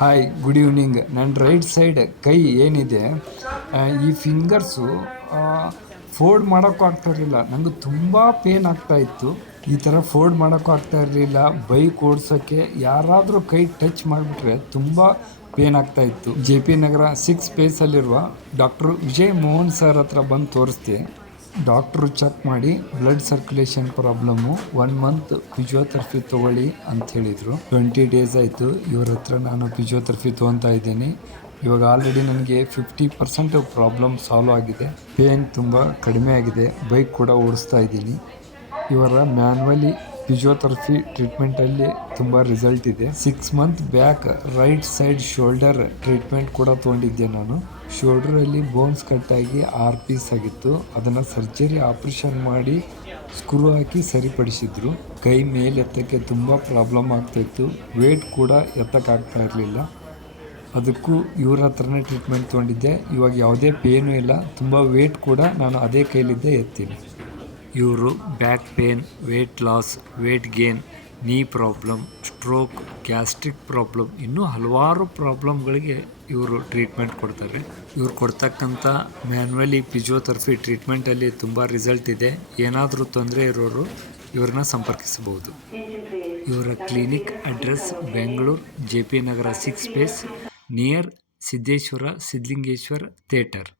Hi, good evening. ನನ್ನ right side ಕೈ ಏನಿದೆ, ಈ ಫಿಂಗರ್ಸು ಫೋಲ್ಡ್ ಮಾಡೋಕ್ಕೂ ಆಗ್ತಾ ಇರಲಿಲ್ಲ. ನನಗೆ ತುಂಬ ಪೇನ್ ಆಗ್ತಾ ಇತ್ತು. ಈ ಥರ ಫೋಲ್ಡ್ ಮಾಡೋಕ್ಕೂ ಆಗ್ತಾ ಇರಲಿಲ್ಲ. ಬೈಕ್ ಓಡಿಸೋಕ್ಕೆ ಯಾರಾದರೂ ಕೈ ಟಚ್ ಮಾಡಿಬಿಟ್ರೆ ತುಂಬ ಪೇನ್ ಆಗ್ತಾ ಇತ್ತು. JP Nagar 6 ಸ್ಪೇಸಲ್ಲಿರುವ doctor Vijay Mohan sir ಹತ್ರ ಬಂದು ತೋರಿಸ್ದೆ. ಡಾಕ್ಟ್ರು ಚೆಕ್ ಮಾಡಿ blood circulation problem, 1 month physiotherapy ತೊಗೊಳ್ಳಿ ಅಂತ ಹೇಳಿದರು. 20 ಡೇಸ್ ಆಯಿತು ಇವ್ರ ಹತ್ರ ನಾನು ಫಿಸಿಯೋಥೆರಪಿ ತೊಗೊತಾ ಇದ್ದೀನಿ. ಇವಾಗ ಆಲ್ರೆಡಿ ನನಗೆ 50% ಪ್ರಾಬ್ಲಮ್ ಸಾಲ್ವ್ ಆಗಿದೆ. ಪೇನ್ ತುಂಬ ಕಡಿಮೆ ಆಗಿದೆ. ಬೈಕ್ ಕೂಡ ಓಡಿಸ್ತಾ ಇದ್ದೀನಿ. ಇವರ ಮ್ಯಾನ್ಯುವಲಿ ಫಿಸಿಯೋಥೆರಪಿ ಟ್ರೀಟ್ಮೆಂಟಲ್ಲಿ ತುಂಬ ರಿಸಲ್ಟ್ ಇದೆ. 6 month back right side shoulder treatment ಕೂಡ ತೊಗೊಂಡಿದ್ದೆ ನಾನು. ಶೋಲ್ಡರಲ್ಲಿ ಬೋನ್ಸ್ ಕಟ್ಟಾಗಿ 6 ಪೀಸ್ ಆಗಿತ್ತು. ಅದನ್ನು ಸರ್ಜರಿ ಆಪ್ರೇಷನ್ ಮಾಡಿ ಸ್ಕ್ರೂ ಹಾಕಿ ಸರಿಪಡಿಸಿದ್ರು. ಕೈ ಮೇಲೆ ಎತ್ತಕ್ಕೆ ತುಂಬ ಪ್ರಾಬ್ಲಮ್ ಆಗ್ತಾಯಿತ್ತು. ವೇಟ್ ಕೂಡ ಎತ್ತಕ್ಕಾಗ್ತಾ ಇರಲಿಲ್ಲ. ಅದಕ್ಕೂ ಇವ್ರ ಹತ್ರನೇ ಟ್ರೀಟ್ಮೆಂಟ್ ತೊಗೊಂಡಿದ್ದೆ. ಇವಾಗ ಯಾವುದೇ ಪೇನು ಇಲ್ಲ. ತುಂಬ ವೇಟ್ ಕೂಡ ನಾನು ಅದೇ ಕೈಲಿದ್ದೆ ಎತ್ತೀನಿ. ಇವರು back pain, weight loss, weight gain, ನೀ ಪ್ರಾಬ್ಲಮ್, ಸ್ಟ್ರೋಕ್, ಗ್ಯಾಸ್ಟ್ರಿಕ್ ಪ್ರಾಬ್ಲಮ್, ಇನ್ನೂ ಹಲವಾರು ಪ್ರಾಬ್ಲಮ್ಗಳಿಗೆ ಇವರು ಟ್ರೀಟ್ಮೆಂಟ್ ಕೊಡ್ತಾರೆ. ಇವ್ರು ಕೊಡ್ತಕ್ಕಂಥ ಮ್ಯಾನ್ಯುವಲಿ ಫಿಸಿಯೋಥೆರಪಿ ಟ್ರೀಟ್ಮೆಂಟಲ್ಲಿ ತುಂಬ ರಿಸಲ್ಟ್ ಇದೆ. ಏನಾದರೂ ತೊಂದರೆ ಇರೋರು ಇವ್ರನ್ನ ಸಂಪರ್ಕಿಸಬಹುದು. ಇವರ clinic address Bengaluru, JP Nagar 6 space, near Siddeshwara Siddhalingeshwara theatre.